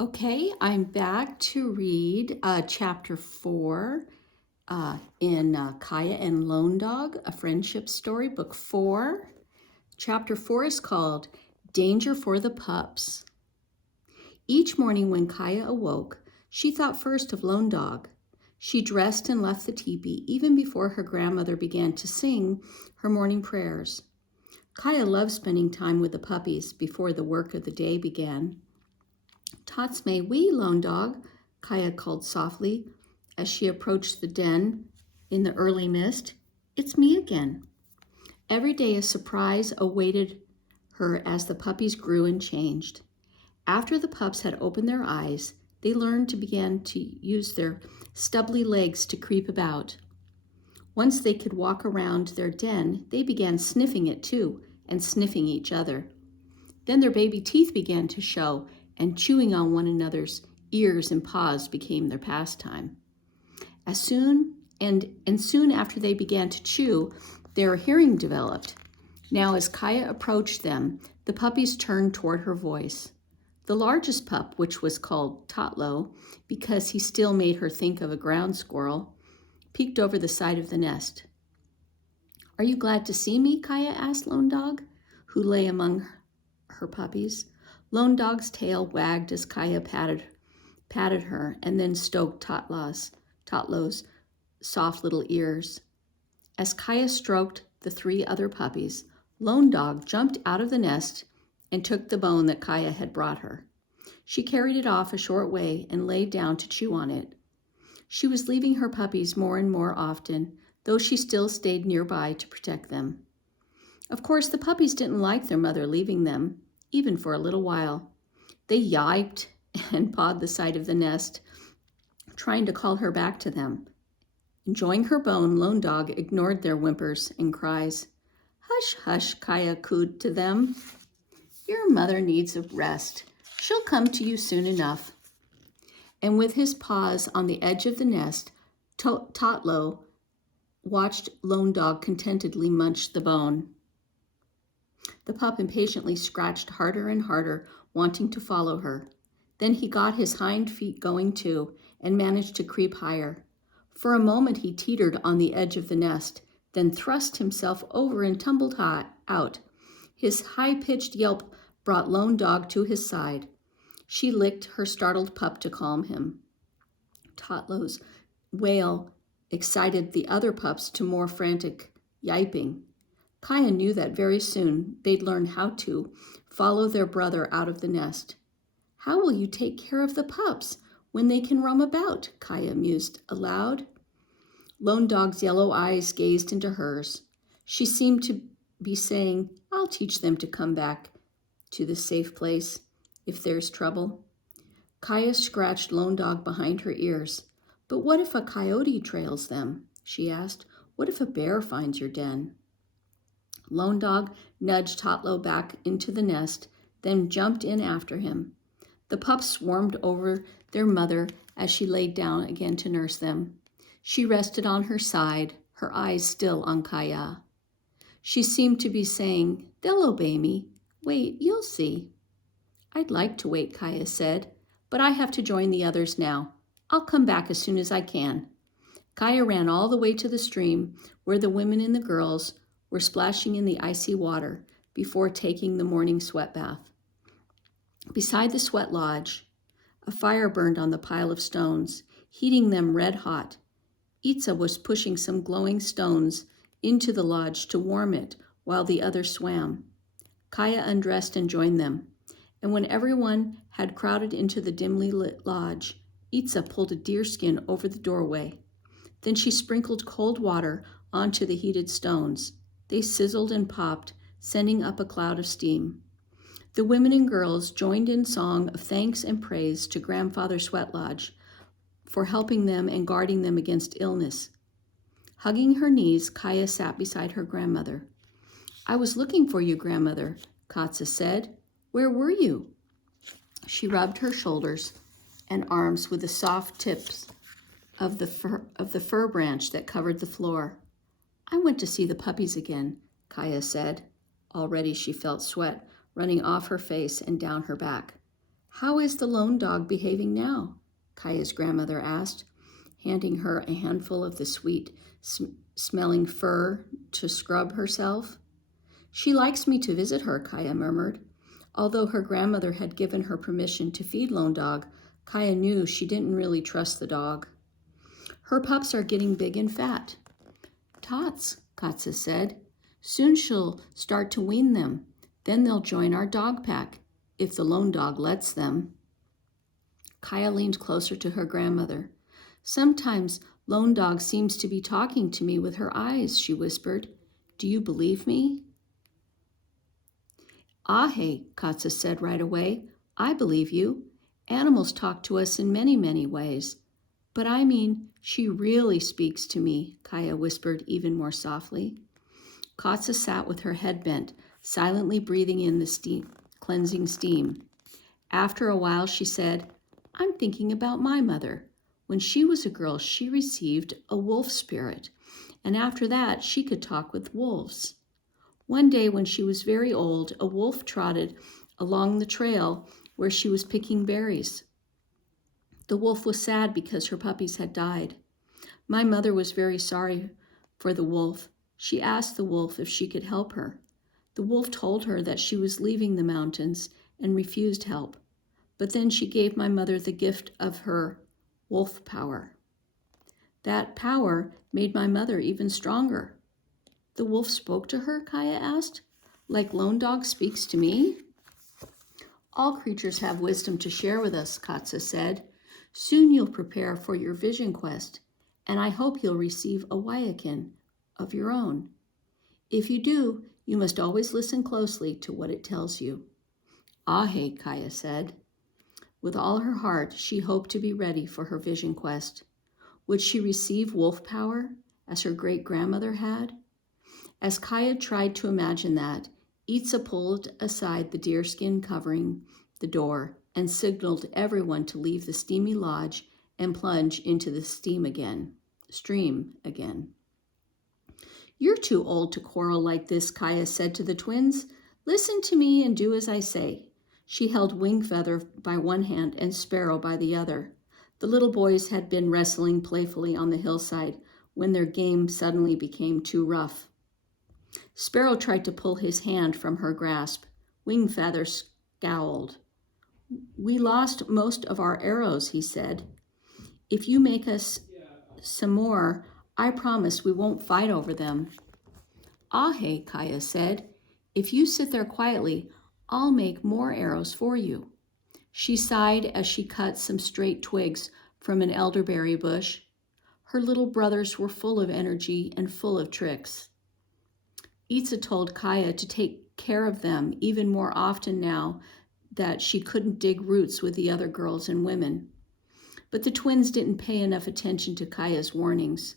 Okay, I'm back to read chapter 4 in Kaya and Lone Dog, a friendship story, book 4. Chapter 4 is called Danger for the Pups. Each morning when Kaya awoke, she thought first of Lone Dog. She dressed and left the teepee even before her grandmother began to sing her morning prayers. Kaya loved spending time with the puppies before the work of the day began. Tots may we, Lone Dog, Kaya called softly as she approached the den in the early mist. It's me again. Every day a surprise awaited her as the puppies grew and changed. After the pups had opened their eyes, they learned to begin to use their stubbly legs to creep about. Once they could walk around their den, they began sniffing it too, and sniffing each other. Then their baby teeth began to show, and chewing on one another's ears and paws became their pastime. Soon after they began to chew, their hearing developed. Now as Kaya approached them, the puppies turned toward her voice. The largest pup, which was called Totlo, because he still made her think of a ground squirrel, peeked over the side of the nest. Are you glad to see me? Kaya asked Lone Dog, who lay among her puppies. Lone Dog's tail wagged as Kaya patted her and then stroked Totlo's soft little ears. As Kaya stroked the 3 other puppies, Lone Dog jumped out of the nest and took the bone that Kaya had brought her. She carried it off a short way and lay down to chew on it. She was leaving her puppies more and more often, though she still stayed nearby to protect them. Of course, the puppies didn't like their mother leaving them, even for a little while. They yiped and pawed the side of the nest, trying to call her back to them. Enjoying her bone, Lone Dog ignored their whimpers and cries. Hush, hush, Kaya cooed to them. Your mother needs a rest. She'll come to you soon enough. And with his paws on the edge of the nest, Totlo watched Lone Dog contentedly munch the bone. The pup impatiently scratched harder and harder, wanting to follow her. Then he got his hind feet going too, and managed to creep higher. For a moment he teetered on the edge of the nest, then thrust himself over and tumbled out. His high-pitched yelp brought Lone Dog to his side. She licked her startled pup to calm him. Totlo's wail excited the other pups to more frantic yiping. Kaya knew that very soon they'd learn how to follow their brother out of the nest. How will you take care of the pups when they can roam about? Kaya mused aloud. Lone Dog's yellow eyes gazed into hers. She seemed to be saying, I'll teach them to come back to this safe place if there's trouble. Kaya scratched Lone Dog behind her ears. But what if a coyote trails them? She asked. What if a bear finds your den? Lone Dog nudged Totlo back into the nest, then jumped in after him. The pups swarmed over their mother as she laid down again to nurse them. She rested on her side, her eyes still on Kaya. She seemed to be saying, They'll obey me. Wait, you'll see. I'd like to wait, Kaya said, but I have to join the others now. I'll come back as soon as I can. Kaya ran all the way to the stream where the women and the girls were splashing in the icy water before taking the morning sweat bath. Beside the sweat lodge, a fire burned on the pile of stones, heating them red hot. Itza was pushing some glowing stones into the lodge to warm it while the others swam. Kaya undressed and joined them, and when everyone had crowded into the dimly lit lodge, Itza pulled a deerskin over the doorway. Then she sprinkled cold water onto the heated stones. They sizzled and popped, sending up a cloud of steam. The women and girls joined in song of thanks and praise to Grandfather Sweat Lodge for helping them and guarding them against illness. Hugging her knees, Kaya sat beside her grandmother. I was looking for you, grandmother, Katsa said. Where were you? She rubbed her shoulders and arms with the soft tips of the fir branch that covered the floor. I went to see the puppies again, Kaya said. Already she felt sweat running off her face and down her back. How is the lone dog behaving now? Kaya's grandmother asked, handing her a handful of the sweet smelling fur to scrub herself. She likes me to visit her, Kaya murmured. Although her grandmother had given her permission to feed Lone Dog, Kaya knew she didn't really trust the dog. Her pups are getting big and fat. Tots, Katsa said. Soon she'll start to wean them. Then they'll join our dog pack, if the lone dog lets them. Kaya leaned closer to her grandmother. Sometimes Lone Dog seems to be talking to me with her eyes, she whispered. Do you believe me? Ahe, Katsa said right away. I believe you. Animals talk to us in many, many ways. But I mean, she really speaks to me, Kaya whispered even more softly. Katsa sat with her head bent, silently breathing in the cleansing steam. After a while, she said, I'm thinking about my mother. When she was a girl, she received a wolf spirit, and after that, she could talk with wolves. One day when she was very old, a wolf trotted along the trail where she was picking berries. The wolf was sad because her puppies had died. My mother was very sorry for the wolf. She asked the wolf if she could help her. The wolf told her that she was leaving the mountains and refused help. But then she gave my mother the gift of her wolf power. That power made my mother even stronger. The wolf spoke to her, Kaya asked, like Lone Dog speaks to me? All creatures have wisdom to share with us, Katsa said. Soon you'll prepare for your vision quest, and I hope you'll receive a Waiakin of your own. If you do, you must always listen closely to what it tells you. Ahe, Kaya said. With all her heart, she hoped to be ready for her vision quest. Would she receive wolf power, as her great-grandmother had? As Kaya tried to imagine that, Itza pulled aside the deerskin covering the door and signaled everyone to leave the steamy lodge and plunge into the stream again. You're too old to quarrel like this, Kaya said to the twins. Listen to me and do as I say. She held Wingfeather by one hand and Sparrow by the other. The little boys had been wrestling playfully on the hillside when their game suddenly became too rough. Sparrow tried to pull his hand from her grasp. Wingfeather scowled. We lost most of our arrows, he said. If you make us some more, I promise we won't fight over them. Ahe, Kaya said. If you sit there quietly, I'll make more arrows for you. She sighed as she cut some straight twigs from an elderberry bush. Her little brothers were full of energy and full of tricks. Itza told Kaya to take care of them even more often now that she couldn't dig roots with the other girls and women. But the twins didn't pay enough attention to Kaya's warnings.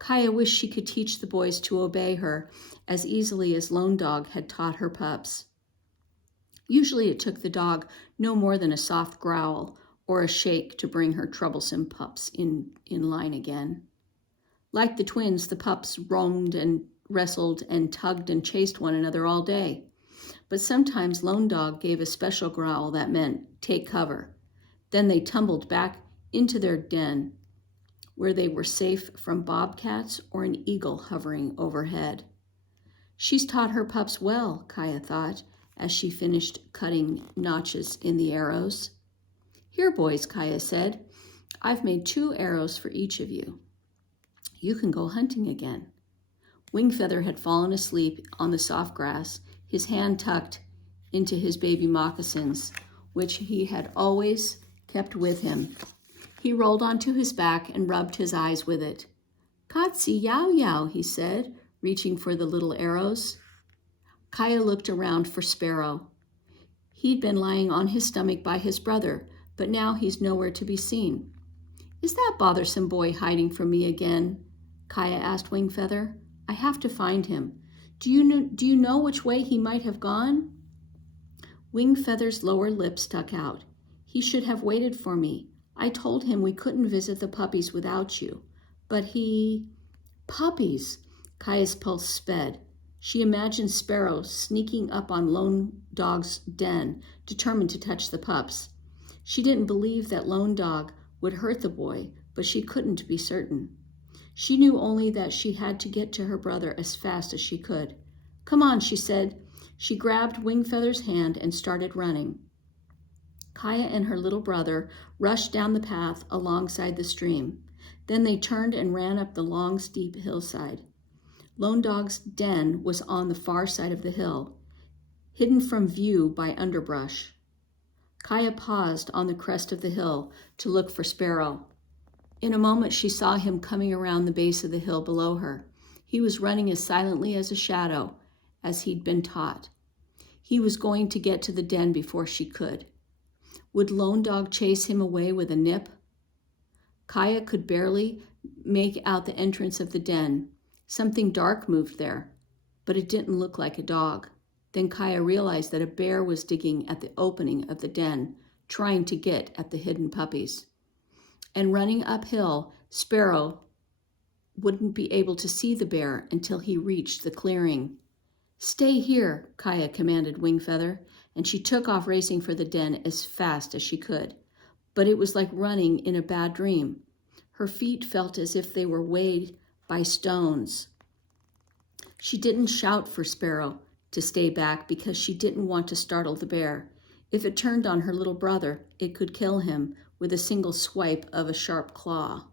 Kaya wished she could teach the boys to obey her as easily as Lone Dog had taught her pups. Usually it took the dog no more than a soft growl or a shake to bring her troublesome pups in line again. Like the twins, the pups roamed and wrestled and tugged and chased one another all day. But sometimes Lone Dog gave a special growl that meant take cover. Then they tumbled back into their den where they were safe from bobcats or an eagle hovering overhead. She's taught her pups well, Kaya thought, as she finished cutting notches in the arrows. Here, boys, Kaya said, I've made 2 arrows for each of you. You can go hunting again. Wingfeather had fallen asleep on the soft grass, his hand tucked into his baby moccasins, which he had always kept with him. He rolled onto his back and rubbed his eyes with it. Katsi yow yow, he said, reaching for the little arrows. Kaya looked around for Sparrow. He'd been lying on his stomach by his brother, but now he's nowhere to be seen. Is that bothersome boy hiding from me again? Kaya asked Wingfeather. I have to find him. Do you know which way he might have gone? Wingfeather's lower lip stuck out. He should have waited for me. I told him we couldn't visit the puppies without you. But he... Puppies! Kaya's pulse sped. She imagined Sparrow sneaking up on Lone Dog's den, determined to touch the pups. She didn't believe that Lone Dog would hurt the boy, but she couldn't be certain. She knew only that she had to get to her brother as fast as she could. "Come on," she said. She grabbed Wingfeather's hand and started running. Kaya and her little brother rushed down the path alongside the stream. Then they turned and ran up the long, steep hillside. Lone Dog's den was on the far side of the hill, hidden from view by underbrush. Kaya paused on the crest of the hill to look for Sparrow. In a moment, she saw him coming around the base of the hill below her. He was running as silently as a shadow, as he'd been taught. He was going to get to the den before she could. Would Lone Dog chase him away with a nip? Kaya could barely make out the entrance of the den. Something dark moved there, but it didn't look like a dog. Then Kaya realized that a bear was digging at the opening of the den, trying to get at the hidden puppies. And running uphill, Sparrow wouldn't be able to see the bear until he reached the clearing. "Stay here," Kaya commanded Wingfeather, and she took off racing for the den as fast as she could. But it was like running in a bad dream. Her feet felt as if they were weighed by stones. She didn't shout for Sparrow to stay back because she didn't want to startle the bear. If it turned on her little brother, it could kill him with a single swipe of a sharp claw.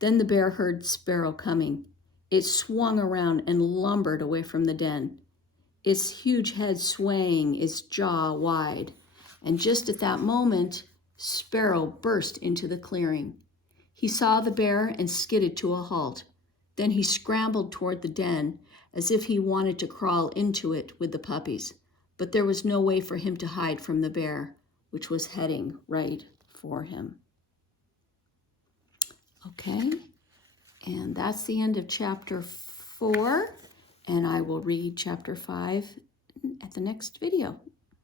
Then the bear heard Sparrow coming. It swung around and lumbered away from the den, its huge head swaying, its jaw wide. And just at that moment, Sparrow burst into the clearing. He saw the bear and skidded to a halt. Then he scrambled toward the den as if he wanted to crawl into it with the puppies. But there was no way for him to hide from the bear, which was heading right for him. Okay, and that's the end of chapter 4, and I will read chapter 5 at the next video.